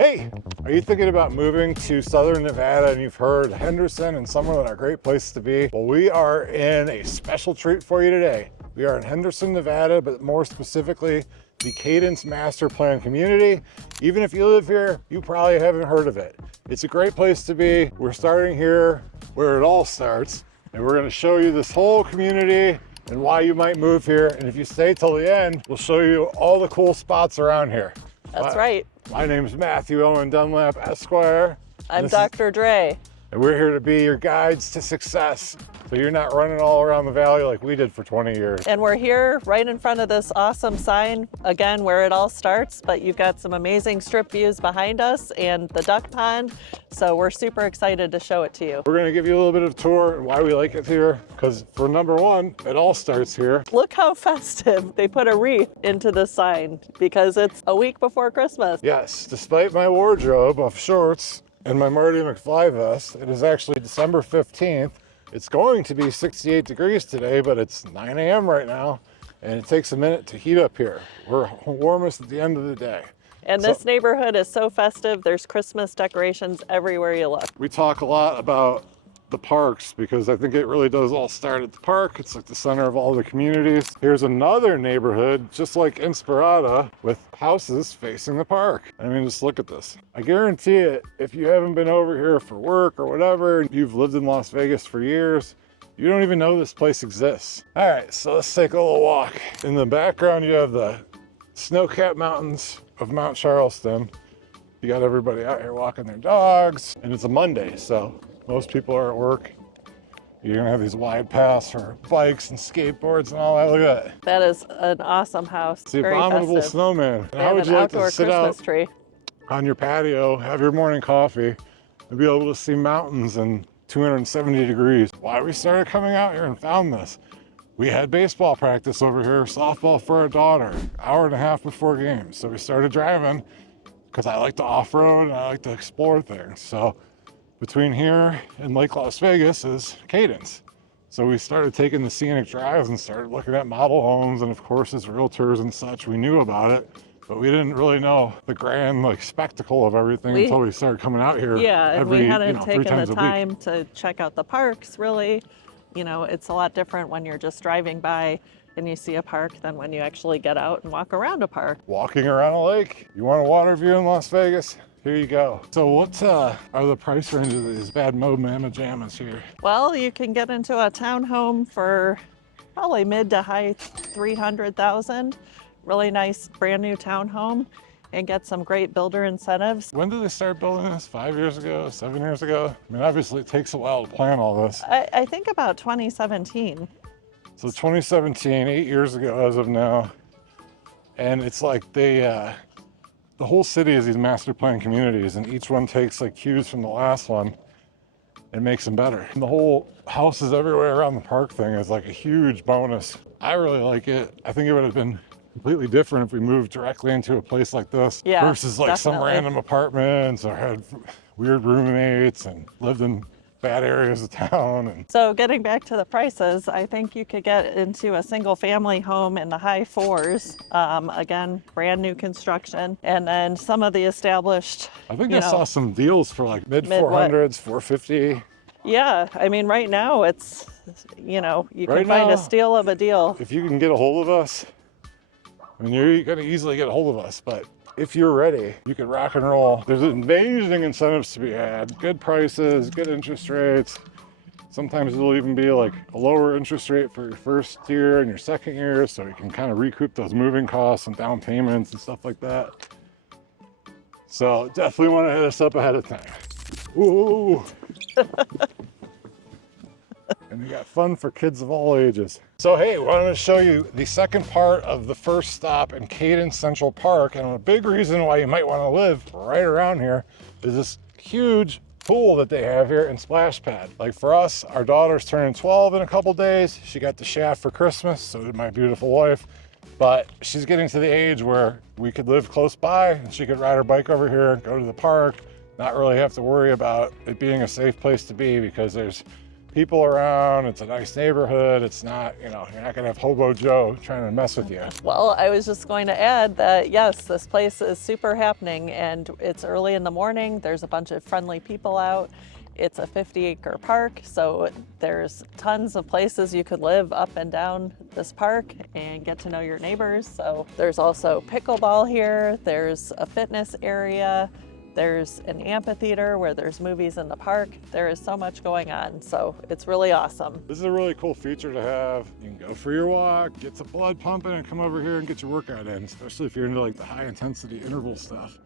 Hey, are you thinking about moving to Southern Nevada and you've heard Henderson and Summerlin are great places to be? Well, we are in a special treat for you today. We are in Henderson, Nevada, but more specifically, the Cadence Master Plan community. Even if you live here, you probably haven't heard of it. It's a great place to be. We're starting here where it all starts, and we're gonna show you this whole community and why you might move here. And if you stay till the end, we'll show you all the cool spots around here. That's right. My name's Matthew Owen Dunlap, Esquire. I'm Dr. Dre. And we're here to be your guides to success, so you're not running all around the valley like we did for 20 years. And we're here right in front of this awesome sign, again, where it all starts, but you've got some amazing strip views behind us and the duck pond, so we're super excited to show it to you. We're gonna give you a little bit of a tour and why we like it here, because for number one, it all starts here. Look how festive. They put a wreath into the sign because it's a week before Christmas. Yes, despite my wardrobe of shorts and my Marty McFly vest, it is actually December 15th. It's going to be 68 degrees today, but it's 9 a.m. right now, and it takes a minute to heat up here. We're warmest at the end of the day. And this neighborhood is so festive. There's Christmas decorations everywhere you look. We talk a lot about the parks because I think it really does all start at the park. It's like the center of all the communities. Here's another neighborhood, just like Inspirada, with houses facing the park. I mean, just look at this. I guarantee it, if you haven't been over here for work or whatever, you've lived in Las Vegas for years, you don't even know this place exists. All right, so let's take a little walk. In the background, you have the snow-capped mountains of Mount Charleston. You got everybody out here walking their dogs, and it's a Monday, so most people are at work. You're gonna have these wide paths for bikes and skateboards and all that. Look at that. That is an awesome house. It's the Very abominable festive. snowman. And how And would an you like outdoor to sit Christmas out tree. on your patio, have your morning coffee, and be able to see mountains in 270 degrees? Why we started coming out here and found this. We had baseball practice over here, softball for our daughter, hour and a half before games. So we started driving because I like to off-road and I like to explore things. So between here and Lake Las Vegas is Cadence. So we started taking the scenic drives and started looking at model homes, and of course as realtors and such, we knew about it, but we didn't really know the grand spectacle of everything until we started coming out here. Yeah, and we hadn't taken 3 times the a week. time to check out the parks, really. You know, it's a lot different when you're just driving by and you see a park than when you actually get out and walk around a park. Walking around a lake. You want a water view in Las Vegas? Here you go. So what are the price ranges of these bad mo mamma jammas here? Well, you can get into a townhome for probably mid to high 300,000. Really nice brand new townhome, and get some great builder incentives. When did they start building this? 5 years ago, 7 years ago? I mean, obviously it takes a while to plan all this. I think about 2017. So 2017, 8 years ago as of now. And it's like the whole city is these master plan communities, and each one takes cues from the last one and makes them better. And the whole houses everywhere around the park thing is like a huge bonus. I really like it. I think it would have been completely different if we moved directly into a place like this versus some definitely. random apartments or had weird roommates and lived in bad areas of town. And So getting back to the prices, I think you could get into a single family home in the high fours. Again, brand new construction. And then some of the established, I think I saw some deals for mid 400s, 450. Yeah, I mean, right now it's, you Right can find now, a steal of a deal. If you can get a hold of us, I mean, you're going to easily get a hold of us, but if you're ready, you can rock and roll. There's amazing incentives to be had. Good prices, good interest rates. Sometimes it'll even be a lower interest rate for your first year and your second year, so you can kind of recoup those moving costs and down payments and stuff like that. So definitely want to hit us up ahead of time. Ooh. And you got fun for kids of all ages. So hey, we wanted to show you the second part of the first stop in Cadence Central Park, and a big reason why you might want to live right around here is this huge pool that they have here and splash pad. Like for us, our daughter's turning 12 in a couple days. She got the shaft for Christmas, so did my beautiful wife. But she's getting to the age where we could live close by and she could ride her bike over here, go to the park, not really have to worry about it being a safe place to be, because there's people around. It's a nice neighborhood. It's not, you know, you're not gonna have Hobo Joe trying to mess with you. Well, I was just going to add that yes, this place is super happening and it's early in the morning. There's a bunch of friendly people out. It's a 50-acre park, so there's tons of places you could live up and down this park and get to know your neighbors. So there's also pickleball here. There's a fitness area. There's an amphitheater where there's movies in the park. There is so much going on, so it's really awesome. This is a really cool feature to have. You can go for your walk, get the blood pumping, and come over here and get your workout in, especially if you're into like the high intensity interval stuff.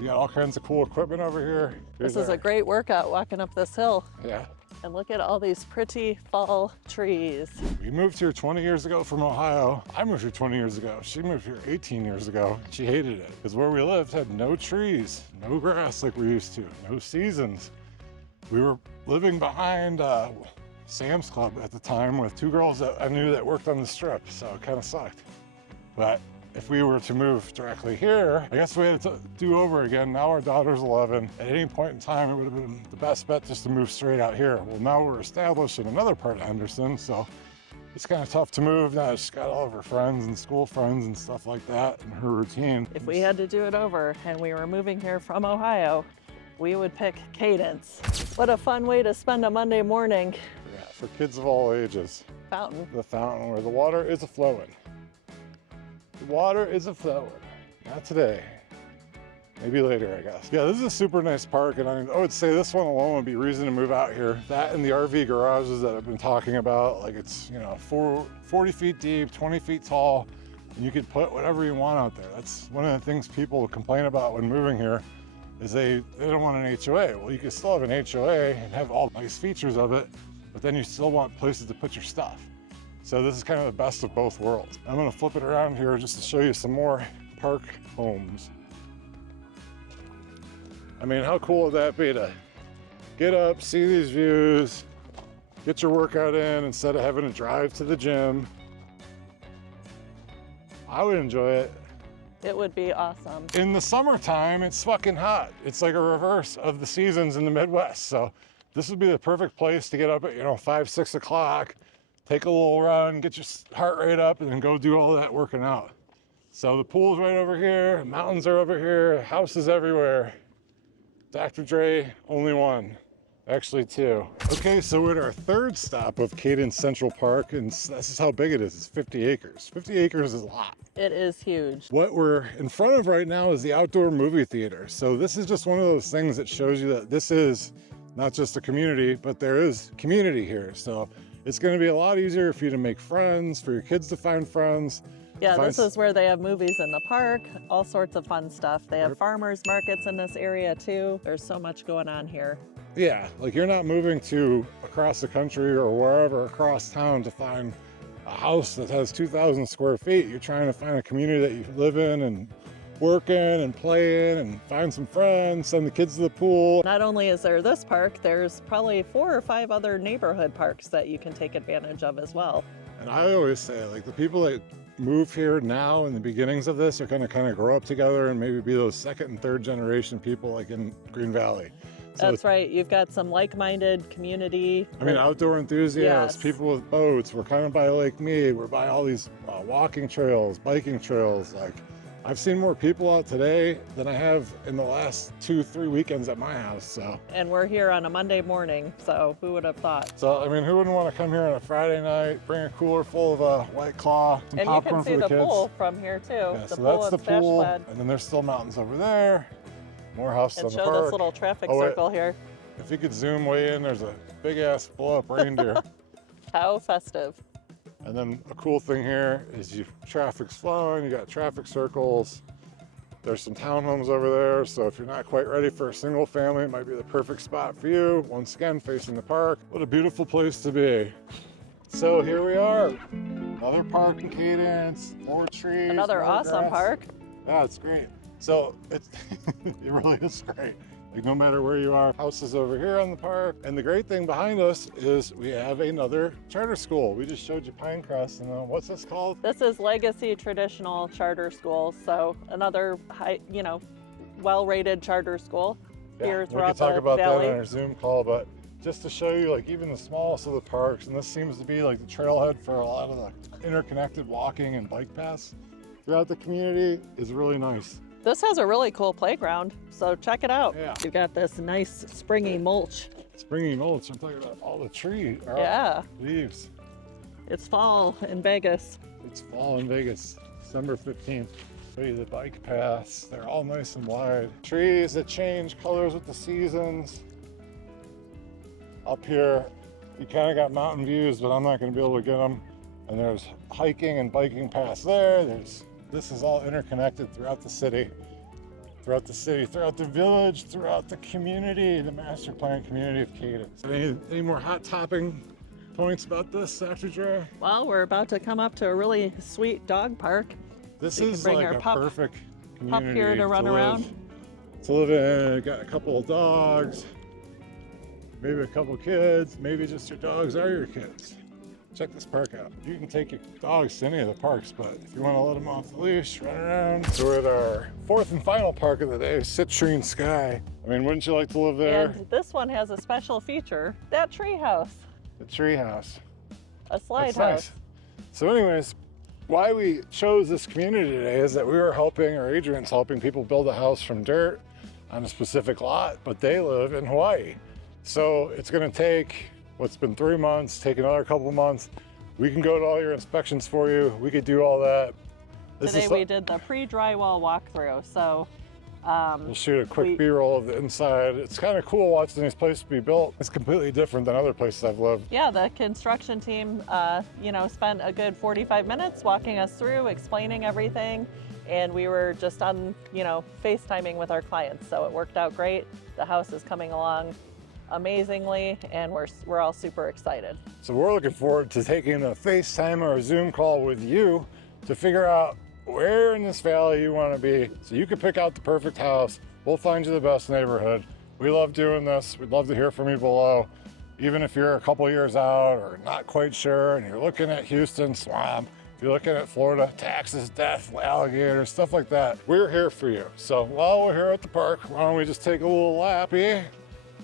You got all kinds of cool equipment over here. This is a great workout walking up this hill. Yeah. And look at all these pretty fall trees. We moved here 20 years ago from Ohio. I moved here 20 years ago. She moved here 18 years ago. She hated it because where we lived had no trees, no grass like we used to, no seasons. We were living behind Sam's Club at the time with two girls that I knew that worked on the strip, so it kind of sucked. But if we were to move directly here, I guess we had to do over again. Now our daughter's 11. At any point in time, it would have been the best bet just to move straight out here. Well, now we're established in another part of Henderson, so it's kind of tough to move. Now she's got all of her friends and school friends and stuff like that and her routine. If we had to do it over and we were moving here from Ohio, we would pick Cadence. What a fun way to spend a Monday morning. Yeah, for kids of all ages. Fountain. The fountain where the water is a-flowing. The water is a-flowing. Not today. Maybe later, I guess. Yeah, this is a super nice park, and I would say this one alone would be reason to move out here. That and the RV garages that I've been talking about, like it's, you know, 40 feet deep, 20 feet tall, and you could put whatever you want out there. That's one of the things people complain about when moving here, is they don't want an HOA. Well, you can still have an HOA and have all the nice features of it, but then you still want places to put your stuff. So this is kind of the best of both worlds. I'm gonna flip it around here just to show you some more park homes. I mean, how cool would that be to get up, see these views, get your workout in instead of having to drive to the gym? I would enjoy it. It would be awesome. In the summertime, it's fucking hot. It's like a reverse of the seasons in the Midwest. So this would be the perfect place to get up at, you know, 5, 6 o'clock, take a little run, get your heart rate up, and then go do all of that working out. So the pool's right over here, mountains are over here, houses everywhere. Dr. Dre, only one. Actually two. Okay, so we're at our third stop of Cadence Central Park, and this is how big it is. It's 50 acres. 50 acres is a lot. It is huge. What we're in front of right now is the outdoor movie theater. So this is just one of those things that shows you that this is not just a community, but there is community here. So it's gonna be a lot easier for you to make friends, for your kids to find friends. Yeah, this is where they have movies in the park, all sorts of fun stuff. They have farmers markets in this area too. There's so much going on here. Yeah, like you're not moving to across the country or wherever across town to find a house that has 2,000 square feet. You're trying to find a community that you live in and work in and play in and find some friends, send the kids to the pool. Not only is there this park, there's probably 4 or 5 other neighborhood parks that you can take advantage of as well. And I always say, like, the people that move here now in the beginnings of this are going to kind of grow up together and maybe be those second and third generation people like in Green Valley. So that's right. You've got some like-minded community. I mean, outdoor enthusiasts, Yes. people with boats. We're kind of by Lake Mead. We're by all these walking trails, biking trails. Like, I've seen more people out today than I have in the last 2-3 weekends at my house. So, And we're here on a Monday morning, so who would have thought? I mean, who wouldn't want to come here on a Friday night, bring a cooler full of White Claw, some And you popcorn can see for the the kids. pool from here too. Yeah, the so pool that's and the splash pool, pad. and then there's still mountains over there. More houses And on the show park. this little traffic Oh, wait. circle here. If you could zoom way in, there's a big ass blow up reindeer. How festive. And then a cool thing here is traffic's flowing, you got traffic circles. There's some townhomes over there, so if you're not quite ready for a single family, it might be the perfect spot for you. Once again, facing the park. What a beautiful place to be. So here we are. Another park in Cadence, more trees. Another more awesome grass. park. Yeah, it's great. So it really is great. Like no matter where you are, houses over here on the park. And the great thing behind us is we have another charter school. We just showed you Pinecrest, and what's this called? This is Legacy Traditional Charter School, so another high, well-rated charter school here we throughout could talk the about valley. that on our Zoom call, but just to show you like even the smallest of the parks, and this seems to be like the trailhead for a lot of the interconnected walking and bike paths throughout the community, is really nice. This has a really cool playground, so check it out. Yeah. You've got this nice springy mulch. Springy mulch, I'm talking about all the trees, Yeah. leaves. It's fall in Vegas. It's fall in Vegas, December 15th. Show you the bike paths. They're all nice and wide. Trees that change colors with the seasons. Up here, you kind of got mountain views, but I'm not going to be able to get them. And there's hiking and biking paths there. This is all interconnected throughout the city, throughout the village, throughout the community, the master plan community of Cadence. Any more hot topping points about this, Dr. Dre? Well, we're about to come up to a really sweet dog park. This So you is can bring like our a pup perfect community here to run around. To live in. Got a couple of dogs, maybe a couple kids, maybe just your dogs are your kids. Check this park out. You can take your dogs to any of the parks, but if you want to let them off the leash, run around. So we're at our fourth and final park of the day, Citrine Sky. I mean, wouldn't you like to live there? And this one has a special feature, that tree house, The tree house. a slide That's house. nice. So anyways, why we chose this community today is that we were helping, or Adrianne's helping people build a house from dirt on a specific lot, but they live in Hawaii. So it's gonna take what's been 3 months, take another couple months. We can go to all your inspections for you. We could do all that. Today we did the pre-drywall walkthrough, so we'll shoot a quick B-roll of the inside. It's kind of cool watching these places be built. It's completely different than other places I've lived. yeah, the construction team, spent a good 45 minutes walking us through, explaining everything, and we were just on, FaceTiming with our clients, so it worked out great. The house is coming along amazingly, and we're all super excited. So we're looking forward to taking a FaceTime or a Zoom call with you to figure out where in this valley you want to be, so you can pick out the perfect house. We'll find you the best neighborhood. We love doing this. We'd love to hear from you below. Even if you're a couple years out or not quite sure and you're looking at Houston, swamp, if you're looking at Florida, taxes, death, alligators, stuff like that, we're here for you. So while we're here at the park, why don't we just take a little lappy?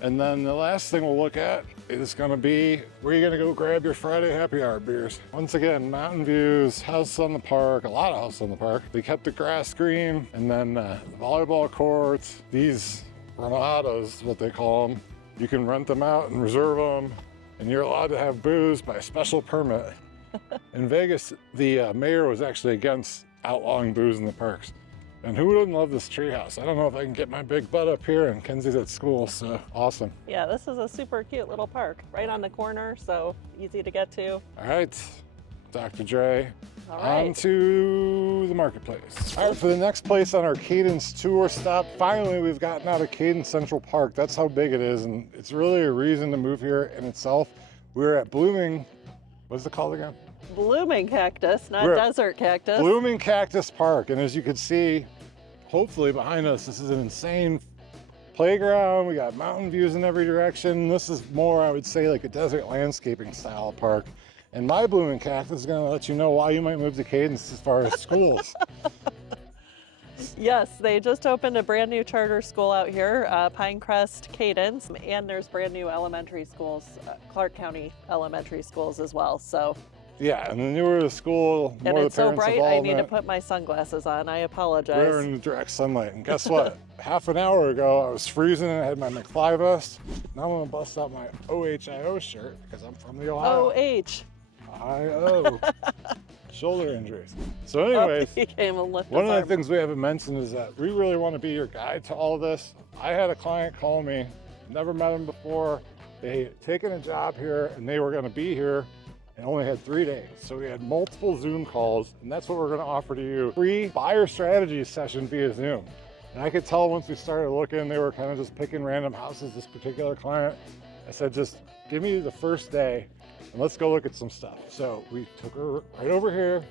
And then the last thing we'll look at is gonna be where you're gonna go grab your Friday happy hour beers. Once again, mountain views, house on the park, a lot of house on the park. They kept the grass green, and then the volleyball courts. These renadas, what they call them, you can rent them out and reserve them, and you're allowed to have booze by special permit. In Vegas, the mayor was actually against outlawing booze in the parks. And who wouldn't love this treehouse? I don't know if I can get my big butt up here, and Kenzie's at school, so awesome. Yeah, this is a super cute little park, right on the corner, so easy to get to. All right, Dr. Dre, All right. on to the marketplace. All right, for the next place on our Cadence tour stop, finally we've gotten out of Cadence Central Park. That's how big it is, and it's really a reason to move here in itself. We're at what's it called again? Blooming cactus, not We're- desert cactus. Blooming Cactus Park, and as you can see, hopefully behind us, this is an insane playground. We got mountain views in every direction. This is more, I would say, like a desert landscaping style park. And my blooming cactus is gonna let you know why you might move to Cadence as far as schools. Yes, they just opened a brand new charter school out here, Pinecrest Cadence, and there's brand new elementary schools, Clark County elementary schools as well. So, Yeah, and the newer the school, the and more it's the so parents' bright, I need to involvement. put my sunglasses on. I apologize. We're in the direct sunlight, and guess what? Half an hour ago, I was freezing and I had my McFly vest. Now I'm gonna bust out my OHIO shirt because I'm from the Ohio. OH. IO. Shoulder injuries. So Oh, anyways, he came and lifted one his of the arm. things we haven't mentioned is that we really want to be your guide to all of this. I had a client call me, never met him before. They had taken a job here and they were going to be here and only had 3 days. So we had multiple Zoom calls, and that's what we're going to offer to you. Free buyer strategy session via Zoom. And I could tell once we started looking, they were kind of just picking random houses, this particular client. I said, just give me the first day and let's go look at some stuff. So we took her right over here,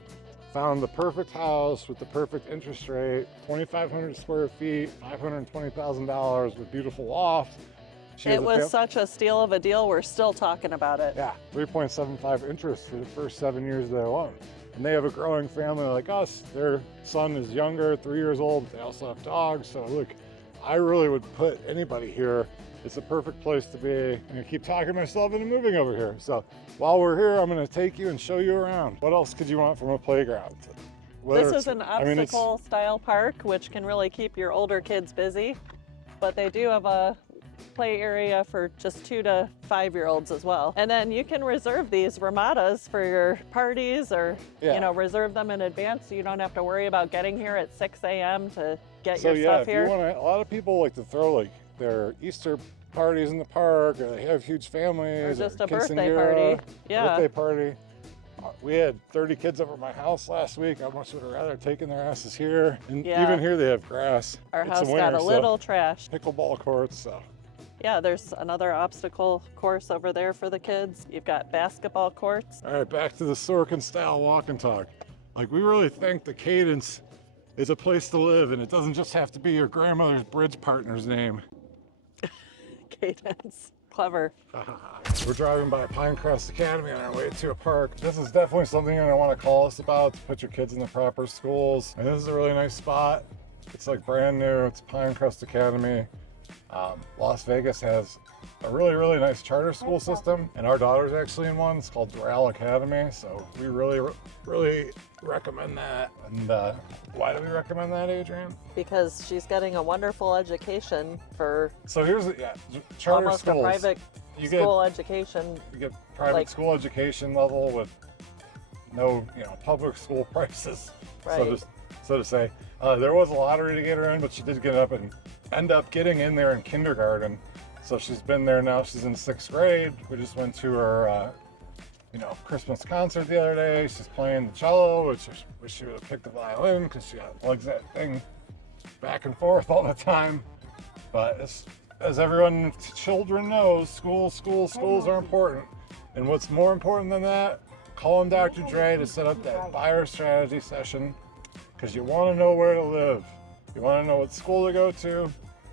found the perfect house with the perfect interest rate, 2,500 square feet, $520,000 with beautiful loft. She has It a was such a steal of a deal, we're still talking about it. yeah, 3.75 interest for the first 7 years of their loan. And they have a growing family like us. Their son is younger, 3 years old. They also have dogs. So look, I really would put anybody here. It's a perfect place to be. And I keep talking myself into moving over here. So while we're here, I'm gonna take you and show you around. What else could you want from a playground? This is an obstacle style park, which can really keep your older kids busy, but they do have a play area for just 2 to 5-year-olds as well. And then you can reserve these ramadas for your parties, or you know, reserve them in advance so you don't have to worry about getting here at 6 a.m. to get your stuff here. A lot of people like to throw like their Easter parties in the park, or they have huge families, or just a birthday party. Birthday party. We had 30 kids over at my house last week. I much would have rather taken their asses here. And even here they have grass. Our house got a little trash. Pickleball courts, so. Yeah, there's another obstacle course over there for the kids. You've got basketball courts. All right, back to the Sorkin style walk and talk. Like, we really think the Cadence is a place to live, and it doesn't just have to be your grandmother's bridge partner's name. Cadence. Clever. We're driving by Pinecrest Academy on our way to a park. This is definitely something you're gonna want to call us about, to put your kids in the proper schools. And this is a really nice spot. It's like brand new. It's Pinecrest Academy. Las Vegas has a really, really nice charter school system, and our daughter's actually in one. It's called Doral Academy, so we really, really recommend that. And why do we recommend that, Adrianne? Because she's getting a wonderful education for here's charter almost schools. A private school education. You get private school education level with no, public school prices, right. so to say. There was a lottery to get her in, but she did get up and end up getting in there in kindergarten. So she's been there now. She's in 6th grade. We just went to her, Christmas concert the other day. She's playing the cello, which I wish she would have picked the violin because she lugs that thing back and forth all the time. But as everyone, children knows, schools are important. And what's more important than that, calling Dr. Dre to set up that buyer strategy session, because you want to know where to live. You want to know what school to go to.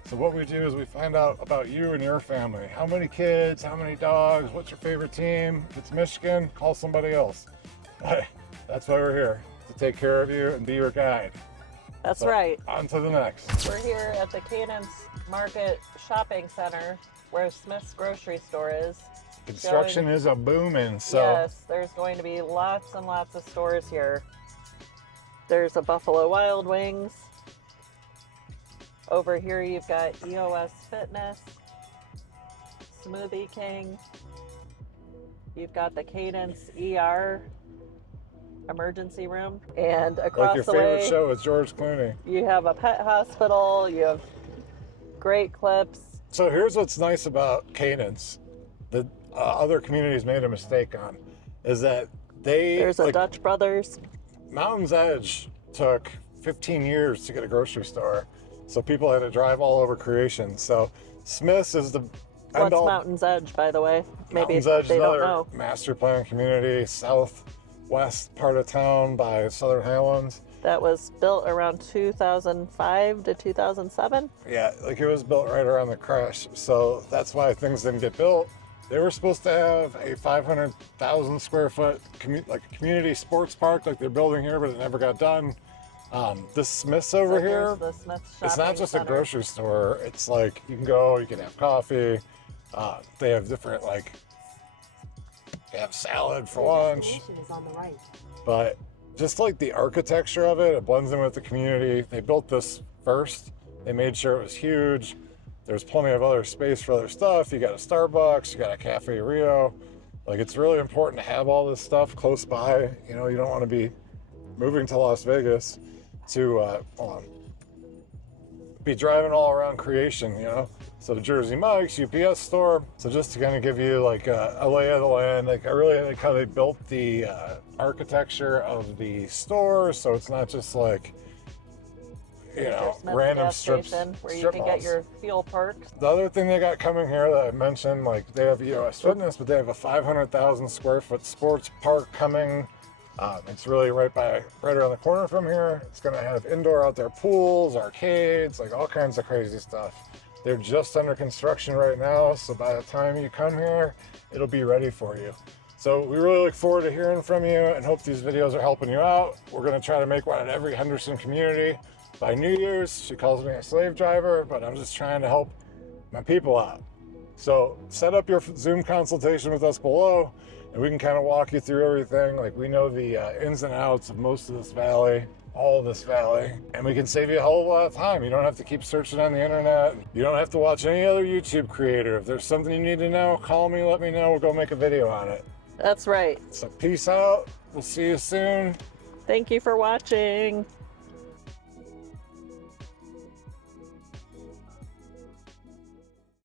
So what we do is we find out about you and your family. How many kids, how many dogs, what's your favorite team? If it's Michigan, call somebody else. That's why we're here, to take care of you and be your guide. That's right. On to the next. We're here at the Cadence Market Shopping Center, where Smith's grocery store is. Construction is a booming, so. Yes, there's going to be lots and lots of stores here. There's a Buffalo Wild Wings. Over here you've got EOS Fitness, Smoothie King. You've got the Cadence ER emergency room. And across your the way, favorite show is George Clooney. You have a pet hospital, you have great clips. So here's what's nice about Cadence, that other communities made a mistake on, is that there's a Dutch Brothers. Mountain's Edge took 15 years to get a grocery store. So people had to drive all over Creation. So Smith's is the What's Mountain's Edge, by the way? Maybe Mountain's Edge they is don't another know. master plan community, southwest part of town by Southern Highlands. That was built around 2005 to 2007. Yeah, like it was built right around the crash. So that's why things didn't get built. They were supposed to have a 500,000 square foot community sports park like they're building here, but it never got done. This Smith's over here, the Smith's it's not just center. a grocery store. It's like you can go, you can have coffee. They have different they have salad for lunch. But just like the architecture of it, it blends in with the community. They built this first. They made sure it was huge. There's plenty of other space for other stuff. You got a Starbucks, you got a Cafe Rio. Like, it's really important to have all this stuff close by. You know, you don't want to be moving to Las Vegas to be driving all around Creation, you know? So the Jersey Mike's, UPS store. So just to kind of give you like a lay of the land, like I really like how they built the architecture of the store. So it's not just like, you know, random strips where you can get your fuel perks. The other thing they got coming here that I mentioned, like they have EOS Fitness, but they have a 500,000 square foot sports park coming. It's really right around the corner from here. It's going to have indoor, outdoor pools, arcades, like all kinds of crazy stuff. They're just under construction right now, so by the time you come here, it'll be ready for you. So we really look forward to hearing from you and hope these videos are helping you out. We're going to try to make one in every Henderson community. By New Year's, she calls me a slave driver, but I'm just trying to help my people out. So set up your Zoom consultation with us below, and we can kind of walk you through everything. Like, we know the ins and outs of most of this valley, all of this valley, and we can save you a whole lot of time. You don't have to keep searching on the internet. You don't have to watch any other YouTube creator. If there's something you need to know, call me, let me know, we'll go make a video on it. That's right. So peace out. We'll see you soon. Thank you for watching.